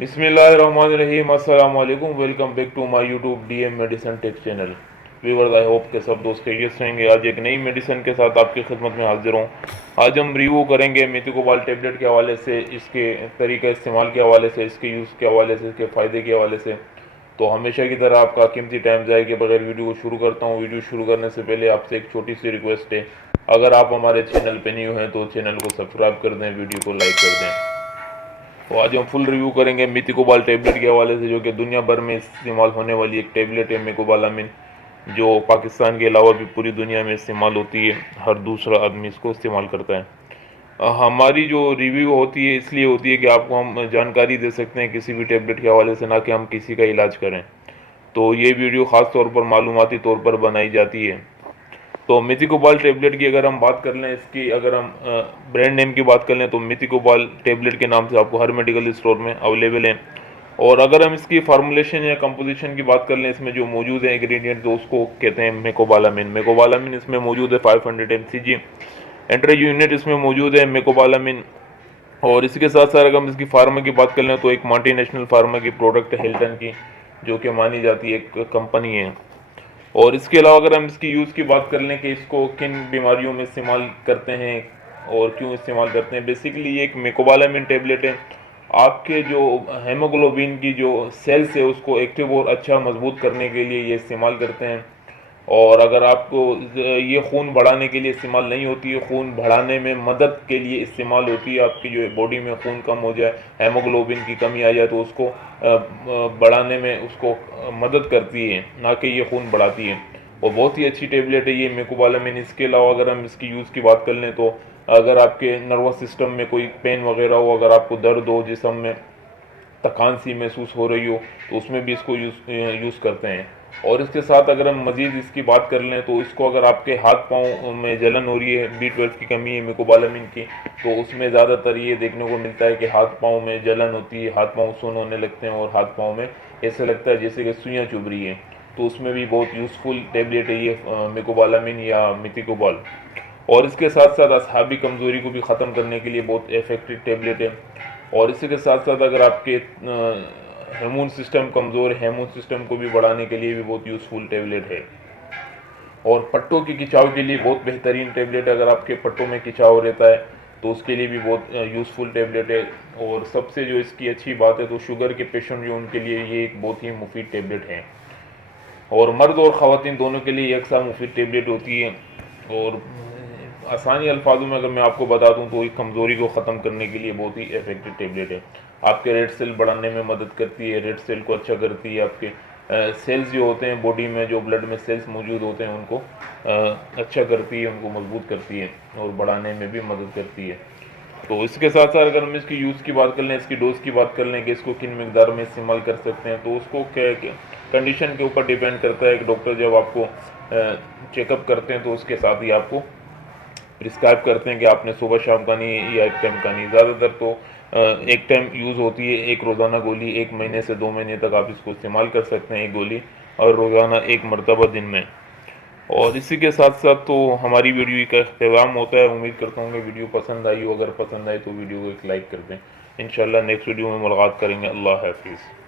बिस्मिल्लाहिर्रहमानिर्रहीम, अस्सलाम वालेकुम। Welcome back to my YouTube DM medicine tech channel. Viewers, I hope के सब दोस्त खैरियत से रहेंगे। आज एक नई मेडिसिन के साथ आपकी खिदमत में हाजिर हूँ। आज हम रिव्यू करेंगे मेथिकोबाल टेबलेट के हवाले से, इसके तरीके इस्तेमाल के हवाले से, इसके यूज़ के हवाले से, इसके फ़ायदे के हवाले से। तो हमेशा की तरह आपका कीमती टाइम ज़ाया के बगैर वीडियो को शुरू करता हूँ। वीडियो शुरू करने से पहले आपसे एक छोटी सी रिक्वेस्ट है, अगर आप हमारे चैनल पर न्यू हैं तो चैनल को सब्सक्राइब कर दें, वीडियो को लाइक कर दें। तो आज हम फुल रिव्यू करेंगे मेथिकोबाल टेबलेट के हवाले से, जो कि दुनिया भर में इस्तेमाल होने वाली एक टेबलेट है मेकोबालामिन, जो पाकिस्तान के अलावा भी पूरी दुनिया में इस्तेमाल होती है। हर दूसरा आदमी इसको इस्तेमाल करता है। हमारी जो रिव्यू होती है इसलिए होती है कि आपको हम जानकारी दे सकते हैं किसी भी टेबलेट के हवाले से, ना कि हम किसी का इलाज करें। तो ये वीडियो ख़ास तौर पर मालूमाती तौर पर बनाई जाती है। तो मेथिकोबाल टेबलेट की अगर हम बात कर लें, इसकी अगर हम ब्रांड नेम की बात कर लें तो मेथिकोबाल टेबलेट के नाम से आपको हर मेडिकल स्टोर में अवेलेबल है। और अगर हम इसकी फार्मूलेशन या कंपोजिशन की बात कर लें, इसमें जो मौजूद है इंग्रेडिएंट, तो उसको कहते हैं मेकोबालामिन। मेकोबालामिन इसमें मौजूद है 500 mcg। एंट्री यूनिट इसमें मौजूद है मेकोबालामिन। और इसके साथ साथ अगर हम इसकी फार्मा की बात कर लें तो एक मल्टीनेशनल फार्मा की प्रोडक्ट है हिल्टन की, जो कि मानी जाती है एक कंपनी है। और इसके अलावा अगर हम इसकी यूज़ की बात कर लें कि इसको किन बीमारियों में इस्तेमाल करते हैं और क्यों इस्तेमाल करते हैं, बेसिकली ये एक मेकोबालामिन टेबलेट है। आपके जो हेमोग्लोबिन की जो सेल्स है उसको एक्टिव और अच्छा मजबूत करने के लिए ये इस्तेमाल करते हैं। और अगर आपको ये खून बढ़ाने के लिए इस्तेमाल नहीं होती है, खून बढ़ाने में मदद के लिए इस्तेमाल होती है। आपकी जो बॉडी में खून कम हो जाए, हेमोग्लोबिन की कमी आ जाए, तो उसको बढ़ाने में उसको मदद करती है, ना कि ये खून बढ़ाती है। और बहुत ही अच्छी टेबलेट है ये मेकोबालामिन। इसके अलावा अगर हम इसकी यूज़ की बात कर लें तो अगर आपके नर्वस सिस्टम में कोई पेन वगैरह हो, अगर आपको दर्द हो, जिस्म में थकान सी महसूस हो रही हो, तो उसमें भी इसको यूज़ करते हैं। और इसके साथ अगर हम मज़ीद इसकी बात कर लें तो इसको अगर आपके हाथ पाँव में जलन हो रही है, B12 की कमी है मेकोबालामिन की, तो उसमें ज़्यादातर ये देखने को मिलता है कि हाथ पाँव में जलन होती है, हाथ पाँव सुन्न होने लगते हैं और हाथ पाँव में ऐसा लगता है जैसे कि सुइयाँ चुभ रही हैं। तो उसमें भी बहुत यूज़फुल टेबलेट है ये मेकोबालामिन या मेथिकोबाल। और इसके साथ साथ असहाबी कमज़ोरी को भी ख़त्म करने के लिए बहुत इफ़ेक्टिव टेबलेट है। और इसी के साथ साथ अगर आपके हार्मोन सिस्टम कमज़ोर है, हार्मोन सिस्टम को भी बढ़ाने के लिए भी बहुत यूज़फुल टेबलेट है। और पट्टों के खिंचाव के लिए बहुत बेहतरीन टेबलेट है। अगर आपके पट्टों में खिंचाव रहता है तो उसके लिए भी बहुत यूज़फुल टेबलेट है। और सबसे जो इसकी अच्छी बात है तो शुगर के पेशेंट जो उनके लिए ये एक बहुत ही मुफीद टेबलेट है। और मर्द और ख़वातीन दोनों के लिए एक सा मुफीद टेबलेट होती है। और आसानी अल्फाजों में अगर मैं आपको बता दूं तो एक कमज़ोरी को ख़त्म करने के लिए बहुत ही इफेक्टिव टेबलेट है। आपके रेड सेल बढ़ाने में मदद करती है, रेड सेल को अच्छा करती है। आपके सेल्स जो होते हैं बॉडी में, जो ब्लड में सेल्स मौजूद होते हैं, उनको अच्छा करती है, उनको मजबूत करती है और बढ़ाने में भी मदद करती है। तो इसके साथ साथ अगर हम इसकी यूज़ की बात कर लें, इसकी डोज की बात कर लें कि इसको किन मिकदार में इस्तेमाल कर सकते हैं, तो उसको क्या कंडीशन के ऊपर डिपेंड करता है। एक डॉक्टर जब आपको चेकअप करते हैं तो उसके साथ ही आपको प्रिस्क्राइब करते हैं कि आपने सुबह शाम खानी या एक टाइम खानी। ज़्यादातर तो एक टाइम यूज़ होती है, एक रोज़ाना गोली। 1 महीने से 2 महीने तक आप इसको इस्तेमाल कर सकते हैं, एक गोली, और रोज़ाना 1 मरतबा दिन में। और इसी के साथ साथ तो हमारी वीडियो का इख्तिताम होता है। उम्मीद करता हूँ कि वीडियो पसंद आई हो। अगर पसंद आई तो वीडियो को एक लाइक कर दें। इंशाल्लाह नेक्स्ट वीडियो में मुलाकात करेंगे। अल्लाह हाफिज़।